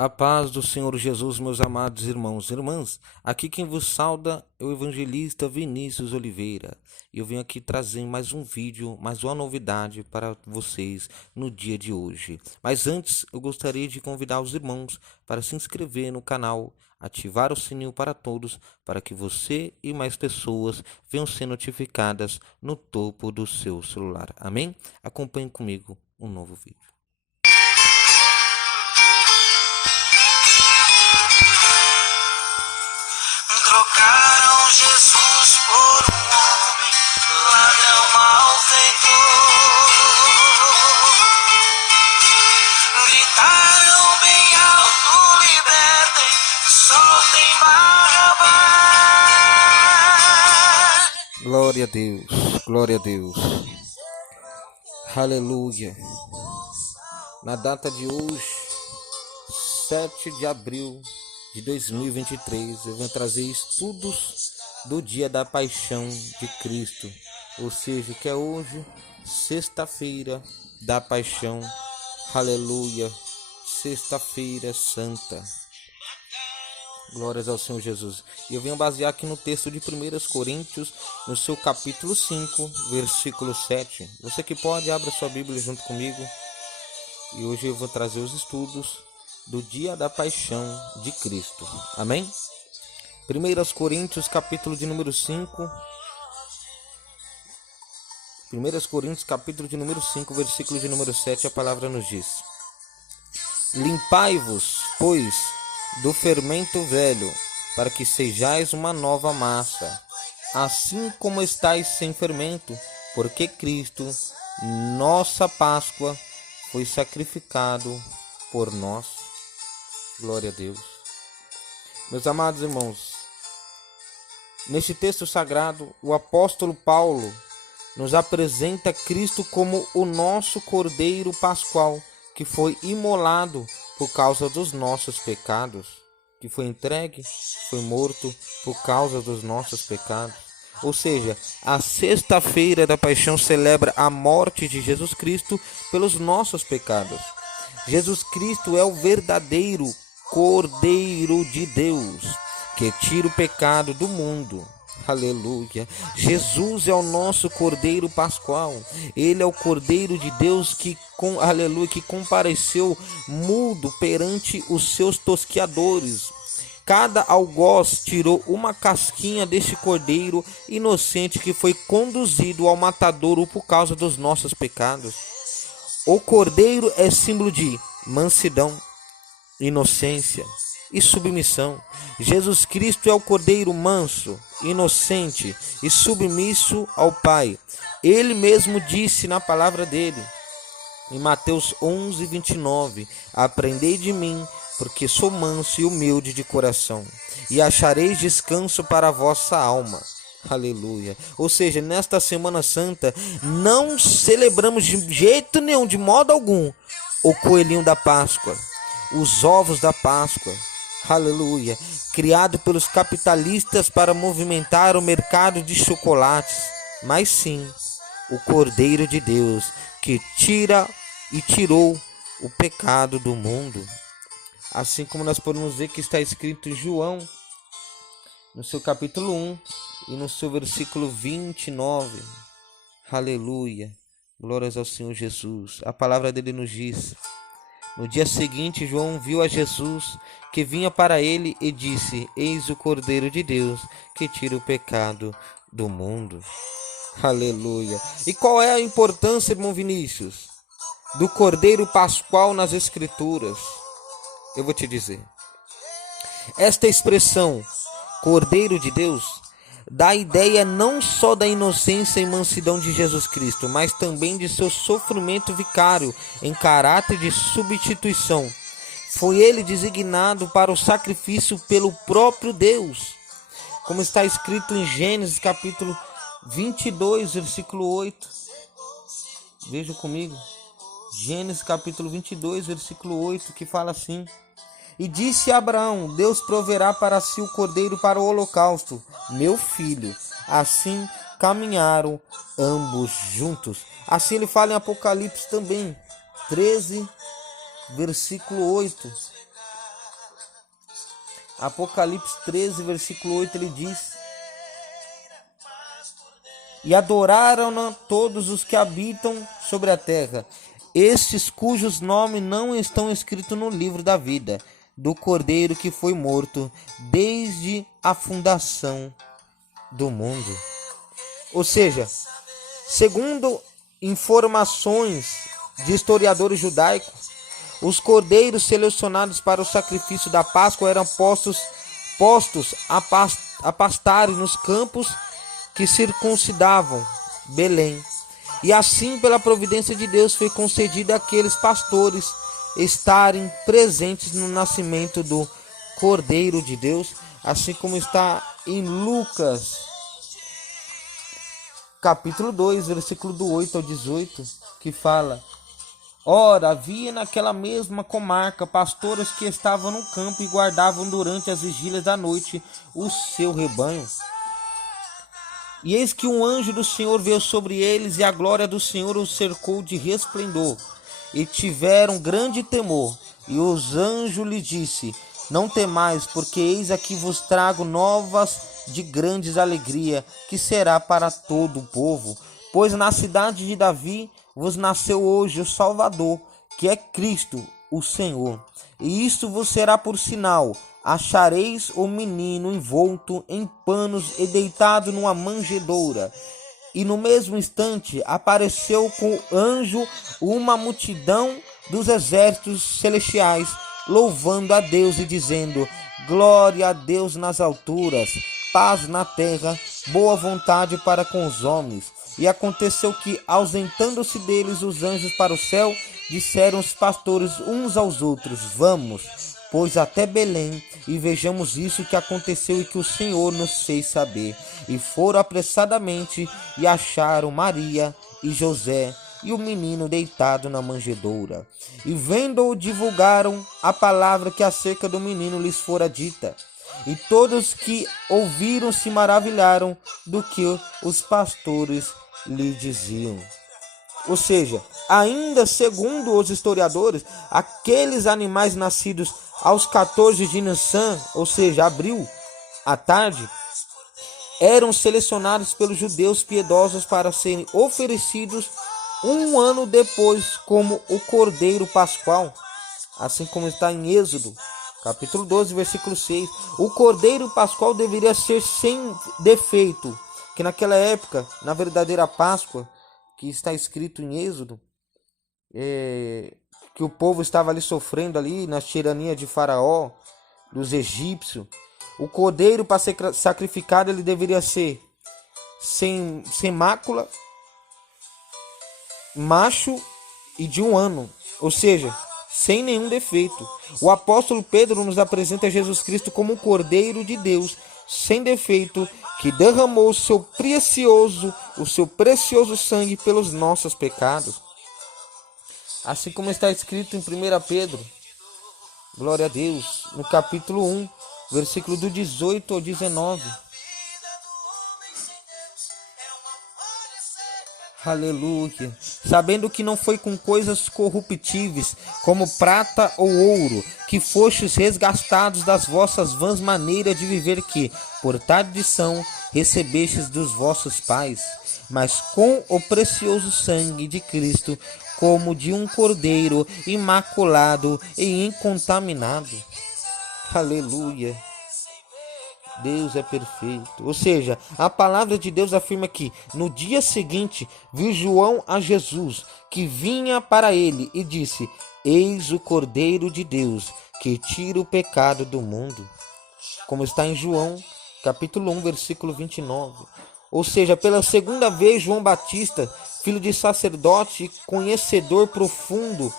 A paz do Senhor Jesus, meus amados irmãos e irmãs. Aqui quem vos sauda é o evangelista Vinícius Oliveira. E eu venho aqui trazer mais um vídeo, mais uma novidade para vocês no dia de hoje. Mas antes, eu gostaria de convidar os irmãos para se inscrever no canal, ativar o sininho para todos, para que você e mais pessoas venham ser notificadas no topo do seu celular. Amém? Acompanhe comigo um novo vídeo. Trocaram Jesus por um homem, ladrão malfeitor. Gritaram bem alto, libertem, soltem Barrabás. Glória a Deus, glória a Deus. Aleluia. Na data de hoje, 7 de abril de 2023, eu venho trazer estudos do dia da paixão de Cristo, ou seja, que é hoje, sexta-feira da paixão, aleluia, sexta-feira santa, glórias ao Senhor Jesus. E eu venho basear aqui no texto de 1 Coríntios, no seu capítulo 5, versículo 7, você que pode, abra sua Bíblia junto comigo, e hoje eu vou trazer os estudos do dia da paixão de Cristo. Amém? 1 Coríntios, capítulo de número 5. 1 Coríntios, capítulo de número 5, versículo de número 7, a palavra nos diz: Limpai-vos, pois, do fermento velho, para que sejais uma nova massa, assim como estáis sem fermento, porque Cristo, nossa Páscoa, foi sacrificado por nós. Glória a Deus. Meus amados irmãos, neste texto sagrado, o apóstolo Paulo nos apresenta Cristo como o nosso Cordeiro Pascual, que foi imolado por causa dos nossos pecados, que foi entregue, foi morto por causa dos nossos pecados. Ou seja, a sexta-feira da paixão celebra a morte de Jesus Cristo pelos nossos pecados. Jesus Cristo é o verdadeiro Cordeiro de Deus, que tira o pecado do mundo. Aleluia. Jesus é o nosso Cordeiro Pascual. Ele é o Cordeiro de Deus que compareceu mudo perante os seus tosqueadores. Cada algoz tirou uma casquinha deste cordeiro inocente que foi conduzido ao matadouro por causa dos nossos pecados. O cordeiro é símbolo de mansidão, inocência e submissão. Jesus Cristo é o Cordeiro manso, inocente e submisso ao Pai. Ele mesmo disse na palavra dele, em Mateus 11, 29, Aprendei de mim, porque sou manso e humilde de coração, e achareis descanso para a vossa alma. Aleluia. Ou seja, nesta Semana Santa, não celebramos de jeito nenhum, de modo algum, o coelhinho da Páscoa, os ovos da Páscoa, aleluia, criado pelos capitalistas para movimentar o mercado de chocolates, mas sim o Cordeiro de Deus que tira e tirou o pecado do mundo. Assim como nós podemos ver que está escrito em João, no seu capítulo 1 e no seu versículo 29, aleluia, glórias ao Senhor Jesus. A palavra dele nos diz: no dia seguinte, João viu a Jesus que vinha para ele e disse: Eis o Cordeiro de Deus que tira o pecado do mundo. Aleluia. E qual é a importância, irmão Vinícius, do Cordeiro Pascual nas Escrituras? Eu vou te dizer. Esta expressão, Cordeiro de Deus, dá a ideia não só da inocência e mansidão de Jesus Cristo, mas também de seu sofrimento vicário em caráter de substituição. Foi ele designado para o sacrifício pelo próprio Deus, como está escrito em Gênesis capítulo 22, versículo 8. Veja comigo. Gênesis capítulo 22, versículo 8, que fala assim: E disse a Abraão: Deus proverá para si o cordeiro para o holocausto, meu filho. Assim caminharam ambos juntos. Assim ele fala em Apocalipse também, 13, versículo 8. Apocalipse 13, versículo 8, ele diz: e adoraram-na todos os que habitam sobre a terra, estes cujos nomes não estão escritos no livro da vida, do Cordeiro que foi morto desde a fundação do mundo. Ou seja, segundo informações de historiadores judaicos, os cordeiros selecionados para o sacrifício da Páscoa eram postos a pastarem nos campos que circuncidavam Belém. E assim, pela providência de Deus, foi concedido àqueles pastores estarem presentes no nascimento do Cordeiro de Deus, assim como está em Lucas, capítulo 2, versículo do 8 ao 18, que fala: ora, havia naquela mesma comarca pastores que estavam no campo e guardavam durante as vigílias da noite o seu rebanho. E eis que um anjo do Senhor veio sobre eles, e a glória do Senhor os cercou de resplendor, e tiveram grande temor. E os anjos lhe disse: não temais, porque eis aqui vos trago novas de grandes alegria, que será para todo o povo. Pois na cidade de Davi vos nasceu hoje o Salvador, que é Cristo, o Senhor. E isto vos será por sinal: achareis o menino envolto em panos e deitado numa manjedoura. E no mesmo instante apareceu com o anjo uma multidão dos exércitos celestiais, louvando a Deus e dizendo: glória a Deus nas alturas, paz na terra, boa vontade para com os homens. E aconteceu que, ausentando-se deles os anjos para o céu, disseram os pastores uns aos outros: vamos, pois até Belém, e vejamos isso que aconteceu e que o Senhor nos fez saber. E foram apressadamente e acharam Maria e José e o menino deitado na manjedoura. E vendo-o, divulgaram a palavra que acerca do menino lhes fora dita. E todos que ouviram se maravilharam do que os pastores lhe diziam. Ou seja, ainda segundo os historiadores, aqueles animais nascidos aos 14 de Nissan, ou seja, abril, à tarde, eram selecionados pelos judeus piedosos para serem oferecidos um ano depois como o Cordeiro Pascual, assim como está em Êxodo, capítulo 12, versículo 6. O Cordeiro Pascual deveria ser sem defeito, que naquela época, na verdadeira Páscoa, que está escrito em Êxodo, que o povo estava ali sofrendo ali na tirania de Faraó, dos egípcios. O cordeiro para ser sacrificado, ele deveria ser sem mácula, macho e de 1 ano, ou seja, sem nenhum defeito. O apóstolo Pedro nos apresenta Jesus Cristo como o Cordeiro de Deus, sem defeito, que derramou o seu precioso sangue pelos nossos pecados. Assim como está escrito em 1 Pedro, glória a Deus, no capítulo 1, versículo do 18 ao 19. Aleluia. Sabendo que não foi com coisas corruptíveis, como prata ou ouro, que fostes resgatados das vossas vãs maneiras de viver que, por tradição, recebestes dos vossos pais, mas com o precioso sangue de Cristo, como de um cordeiro imaculado e incontaminado. Aleluia. Deus é perfeito. Ou seja, a palavra de Deus afirma que no dia seguinte viu João a Jesus, que vinha para ele, e disse: eis o Cordeiro de Deus, que tira o pecado do mundo. Como está em João, capítulo 1, versículo 29. Ou seja, pela segunda vez, João Batista, filho de sacerdote e conhecedor profundo,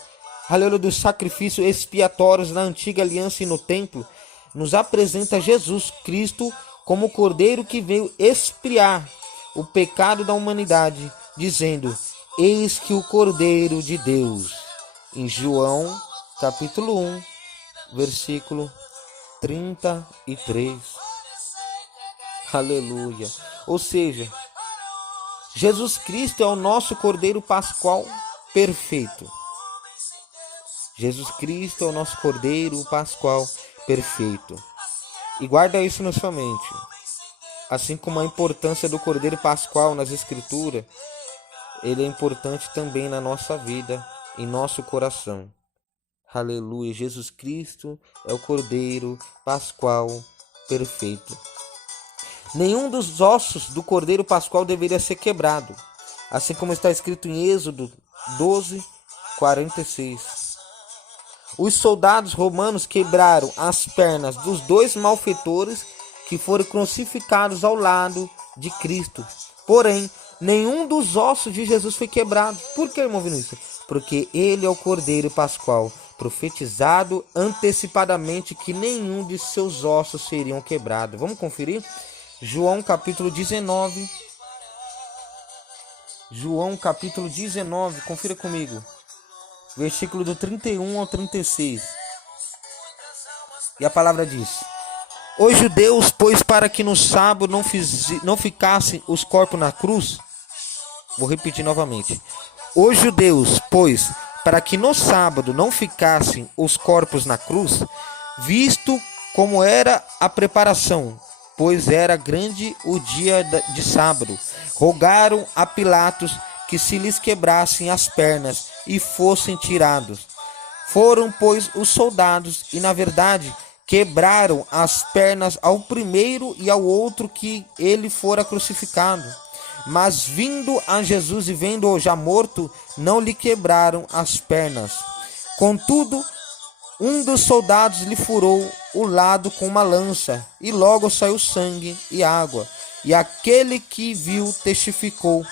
aleluia, dos sacrifícios expiatórios na antiga aliança e no templo, nos apresenta Jesus Cristo como o Cordeiro que veio expiar o pecado da humanidade, dizendo: eis que o Cordeiro de Deus. Em João, capítulo 1, versículo 33. Aleluia. Ou seja, Jesus Cristo é o nosso Cordeiro Pascual perfeito. Jesus Cristo é o nosso Cordeiro Pascual perfeito. E guarda isso na sua mente. Assim como a importância do Cordeiro Pascual nas Escrituras, ele é importante também na nossa vida, em nosso coração. Aleluia. Jesus Cristo é o Cordeiro Pascual perfeito. Nenhum dos ossos do Cordeiro Pascual deveria ser quebrado, assim como está escrito em Êxodo 12:46. Os soldados romanos quebraram as pernas dos 2 malfeitores que foram crucificados ao lado de Cristo. Porém, nenhum dos ossos de Jesus foi quebrado. Por que, irmão Vinícius? Porque ele é o Cordeiro Pascual, profetizado antecipadamente que nenhum de seus ossos seriam quebrados. Vamos conferir? João capítulo 19. João capítulo 19, confira comigo. Versículo do 31 ao 36. E a palavra diz: os judeus, pois, para que no sábado não ficassem os corpos na cruz. Vou repetir novamente. Os judeus, pois, para que no sábado não ficassem os corpos na cruz, visto como era a preparação, pois era grande o dia de sábado, rogaram a Pilatos que se lhes quebrassem as pernas e fossem tirados. Foram, pois, os soldados e, na verdade, quebraram as pernas ao primeiro e ao outro que ele fora crucificado. Mas vindo a Jesus e vendo-o já morto, não lhe quebraram as pernas. Contudo, um dos soldados lhe furou o lado com uma lança, e logo saiu sangue e água. E aquele que viu testificou,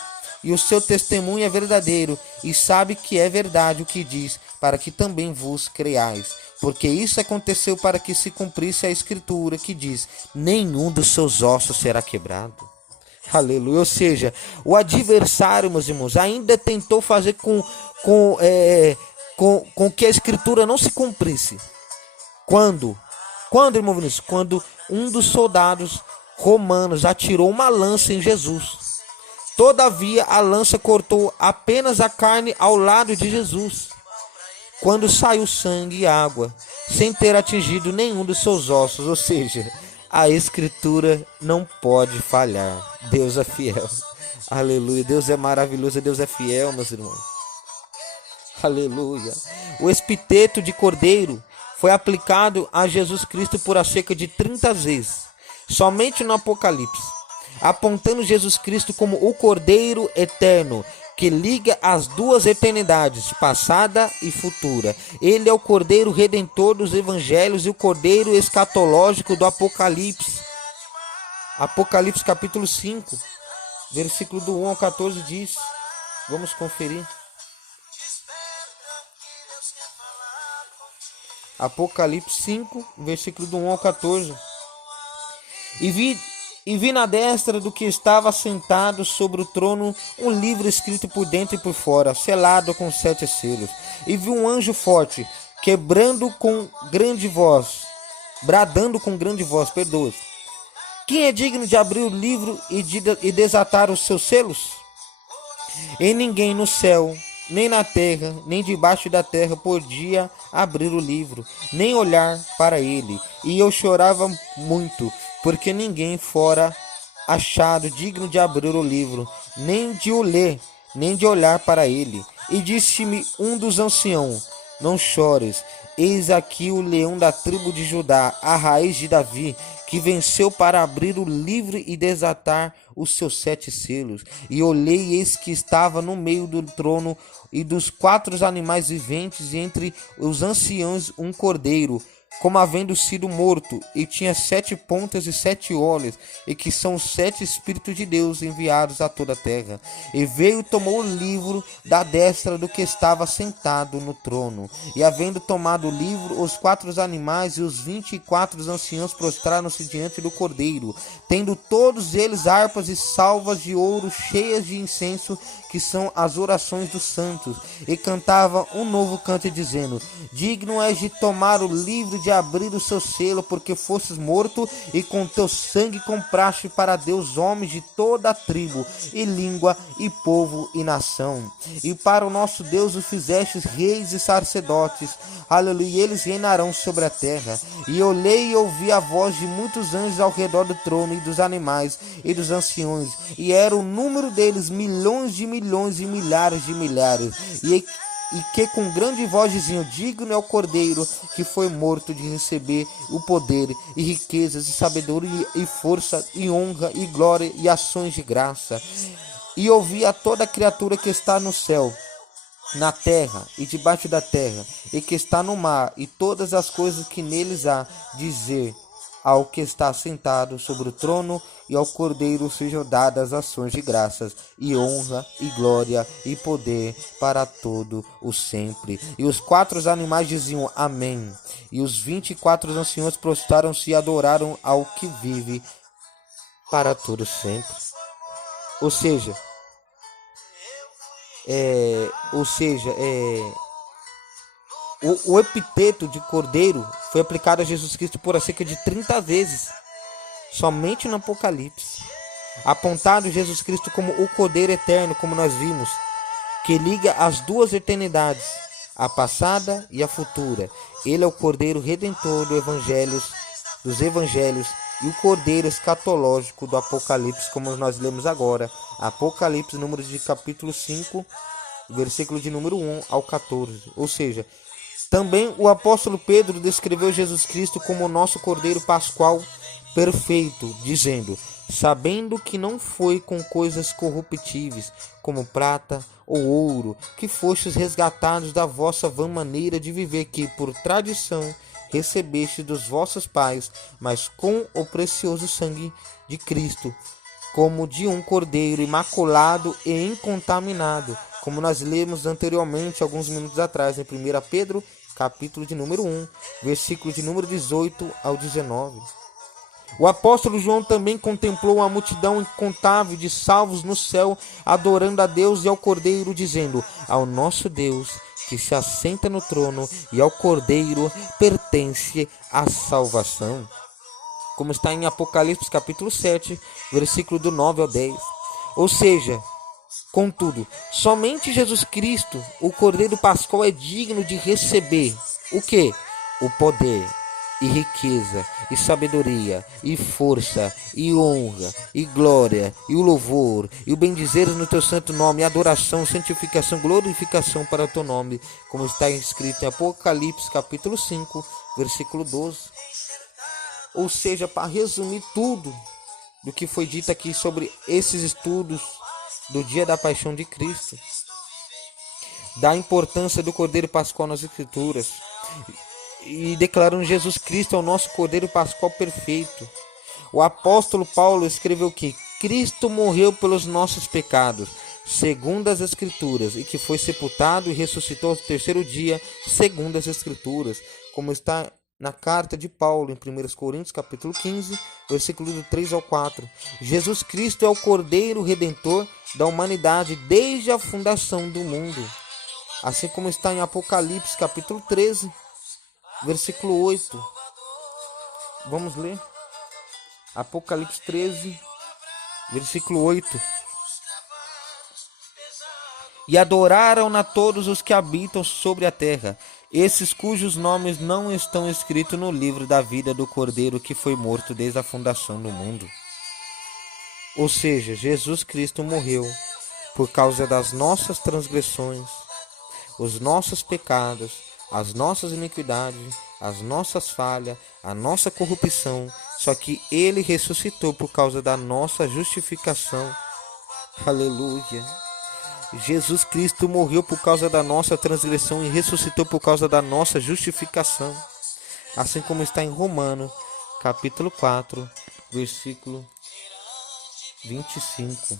e o seu testemunho é verdadeiro, e sabe que é verdade o que diz, para que também vos creiais. Porque isso aconteceu para que se cumprisse a escritura que diz: nenhum dos seus ossos será quebrado. Aleluia. Ou seja, o adversário, meus irmãos, ainda tentou fazer com que a escritura não se cumprisse. Quando, irmão Vinícius? Quando um dos soldados romanos atirou uma lança em Jesus. Todavia, a lança cortou apenas a carne ao lado de Jesus, quando saiu sangue e água, sem ter atingido nenhum dos seus ossos. Ou seja, a escritura não pode falhar. Deus é fiel. Aleluia. Deus é maravilhoso. Deus é fiel, meus irmãos. Aleluia. O epiteto de cordeiro foi aplicado a Jesus Cristo por cerca de 30 vezes, somente no Apocalipse, apontando Jesus Cristo como o Cordeiro eterno, que liga as duas eternidades, passada e futura. Ele é o Cordeiro redentor dos evangelhos e o Cordeiro escatológico do Apocalipse. Apocalipse capítulo 5, versículo do 1 ao 14 diz. Vamos conferir. Apocalipse 5, versículo do 1 ao 14. E vi na destra do que estava sentado sobre o trono um livro escrito por dentro e por fora, selado com 7 selos. E vi um anjo forte, bradando com grande voz, quem é digno de abrir o livro e desatar os seus selos? E ninguém no céu, nem na terra, nem debaixo da terra podia abrir o livro, nem olhar para ele. E eu chorava muito, porque ninguém fora achado digno de abrir o livro, nem de o ler, nem de olhar para ele. E disse-me um dos anciãos: não chores, eis aqui o leão da tribo de Judá, a raiz de Davi, que venceu para abrir o livro e desatar os seus 7 selos. E olhei, e eis que estava no meio do trono e dos 4 animais viventes, e entre os anciãos um cordeiro, como havendo sido morto, e tinha 7 pontas e 7 olhos, e que são os 7 Espíritos de Deus enviados a toda a terra. E veio e tomou o livro da destra do que estava sentado no trono. E havendo tomado o livro, os 4 animais e os 24 anciãos prostraram-se diante do cordeiro, tendo todos eles harpas e salvas de ouro cheias de incenso, que são as orações dos santos, e cantava um novo canto dizendo: digno és de tomar o livro de abrir o seu selo, porque fostes morto e com teu sangue compraste para Deus homens de toda a tribo e língua e povo e nação. E para o nosso Deus o fizestes reis e sacerdotes. Aleluia, e eles reinarão sobre a terra. E olhei e ouvi a voz de muitos anjos ao redor do trono e dos animais e dos anciões, e era o número deles milhões de milhões e milhares de milhares, e que com grande voz diziam: digno é o Cordeiro que foi morto de receber o poder e riquezas e sabedoria e força e honra e glória e ações de graça. E ouvi a toda criatura que está no céu, na terra e debaixo da terra, e que está no mar, e todas as coisas que neles há, dizer ao que está sentado sobre o trono e ao Cordeiro sejam dadas ações de graças, e honra, e glória, e poder para todo o sempre. E os 4 animais diziam: Amém. E os 24 anciões prostraram-se e adoraram ao que vive para todo sempre. Ou seja, o epiteto de Cordeiro foi aplicado a Jesus Cristo por cerca de 30 vezes, somente no Apocalipse, apontado Jesus Cristo como o Cordeiro eterno, como nós vimos, que liga as duas eternidades, a passada e a futura. Ele é o Cordeiro redentor dos evangelhos e o Cordeiro escatológico do Apocalipse, como nós lemos agora, Apocalipse, número de capítulo 5, versículo de número 1 ao 14. Ou seja, também o apóstolo Pedro descreveu Jesus Cristo como o nosso Cordeiro Pascual perfeito, dizendo: sabendo que não foi com coisas corruptíveis, como prata ou ouro, que fostes resgatados da vossa vã maneira de viver, que por tradição recebeste dos vossos pais, mas com o precioso sangue de Cristo, como de um cordeiro imaculado e incontaminado, como nós lemos anteriormente, alguns minutos atrás, em 1 Pedro, capítulo de número 1, versículo de número 18 ao 19. O apóstolo João também contemplou uma multidão incontável de salvos no céu, adorando a Deus e ao Cordeiro, dizendo: ao nosso Deus, que se assenta no trono, e ao Cordeiro pertence a salvação. Como está em Apocalipse capítulo 7, versículo do 9 ao 10. Ou seja, contudo, somente Jesus Cristo, o Cordeiro Pascual, é digno de receber o quê? O poder, e riqueza, e sabedoria, e força, e honra, e glória, e o louvor, e o bendizer no teu santo nome, e adoração, santificação, glorificação para o teu nome, como está escrito em Apocalipse capítulo 5, versículo 12. Ou seja, para resumir tudo do que foi dito aqui sobre esses estudos do dia da paixão de Cristo, da importância do Cordeiro Pascual nas Escrituras, e declarando Jesus Cristo é o nosso Cordeiro Pascual perfeito. O apóstolo Paulo escreveu que Cristo morreu pelos nossos pecados, segundo as Escrituras, e que foi sepultado e ressuscitou ao terceiro dia, segundo as Escrituras, como está na carta de Paulo, em 1 Coríntios, capítulo 15, versículo do 3 ao 4. Jesus Cristo é o Cordeiro Redentor da humanidade desde a fundação do mundo. Assim como está em Apocalipse, capítulo 13, versículo 8. Vamos ler? Apocalipse 13, versículo 8. E adoraram-na todos os que habitam sobre a terra, esses cujos nomes não estão escritos no livro da vida do Cordeiro que foi morto desde a fundação do mundo. Ou seja, Jesus Cristo morreu por causa das nossas transgressões, os nossos pecados, as nossas iniquidades, as nossas falhas, a nossa corrupção. Só que Ele ressuscitou por causa da nossa justificação. Aleluia! Jesus Cristo morreu por causa da nossa transgressão e ressuscitou por causa da nossa justificação. Assim como está em Romanos, capítulo 4, versículo 25.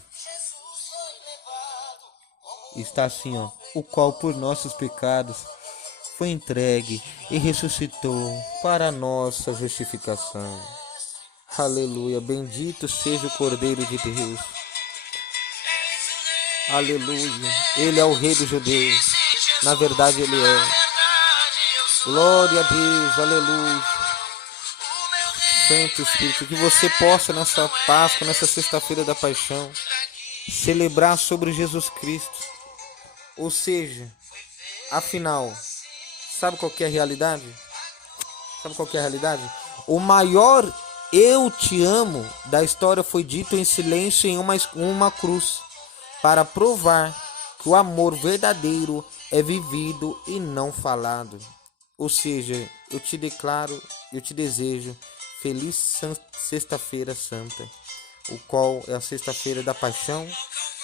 Está assim, o qual por nossos pecados foi entregue e ressuscitou para a nossa justificação. Aleluia, bendito seja o Cordeiro de Deus. Aleluia, Ele é o Rei dos Judeus. Na verdade, Ele é. Glória a Deus, aleluia. Santo Espírito, que você possa nessa Páscoa, nessa sexta-feira da paixão, celebrar sobre Jesus Cristo. Ou seja, afinal, sabe qual que é a realidade? Sabe qual que é a realidade? O maior "eu te amo" da história foi dito em silêncio em uma cruz, para provar que o amor verdadeiro é vivido e não falado. Ou seja, eu te declaro, eu te desejo feliz sexta-feira santa, o qual é a sexta-feira da paixão,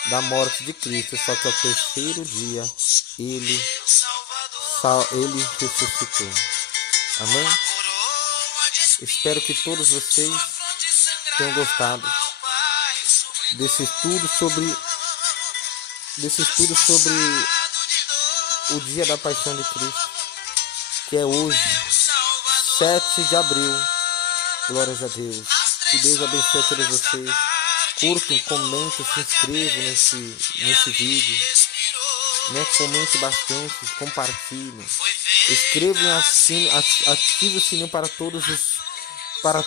da morte de Cristo, só que ao terceiro dia ele ressuscitou. Amém? Espero que todos vocês tenham gostado desse estudo sobre o dia da paixão de Cristo, que é hoje, 7 de abril. Glórias a Deus. Que Deus abençoe a todos vocês. Curtem, comentem, se inscrevam nesse vídeo. Comente bastante, compartilhem. Escrevam, ative o sininho para todos, para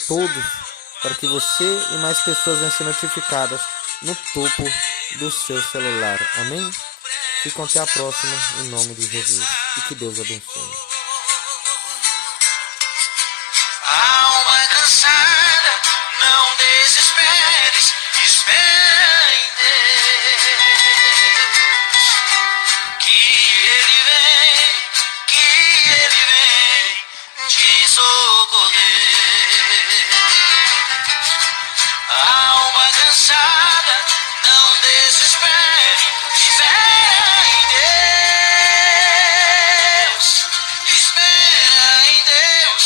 que você e mais pessoas venham ser notificadas no topo do seu celular. Amém? Fiquem até a próxima, em nome de Jesus. E que Deus abençoe. Alma cansada, não desesperes, espera em Deus, que Ele vem te socorrer. Alma cansada, não desespere, espera em Deus, espera em Deus,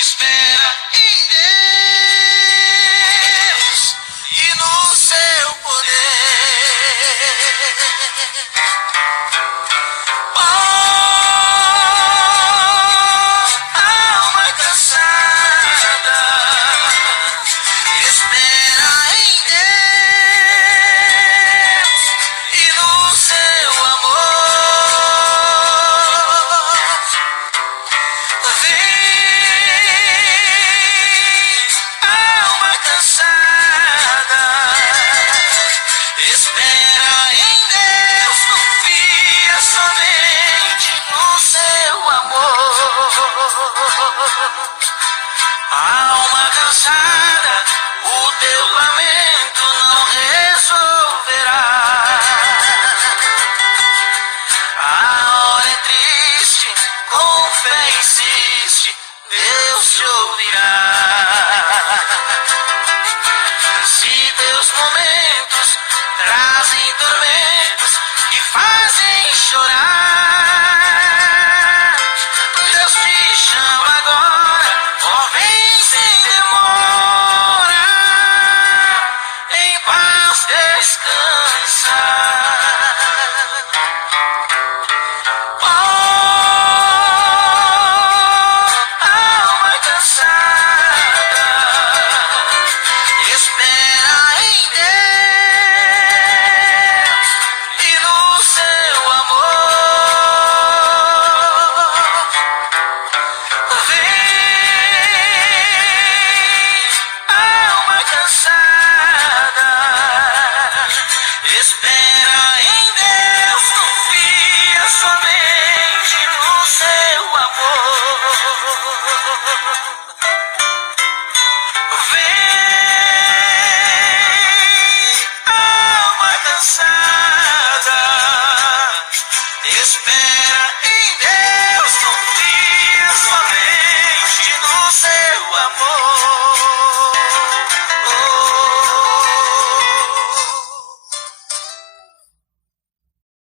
espera em Deus e no seu poder. Oh, alma cansada, espera em Deus e no seu amor. Vem, alma cansada, espera em Deus, confia somente no seu amor. Alma cansada, o teu lamento não resolverá. A hora é triste, com fé insiste, Deus te ouvirá.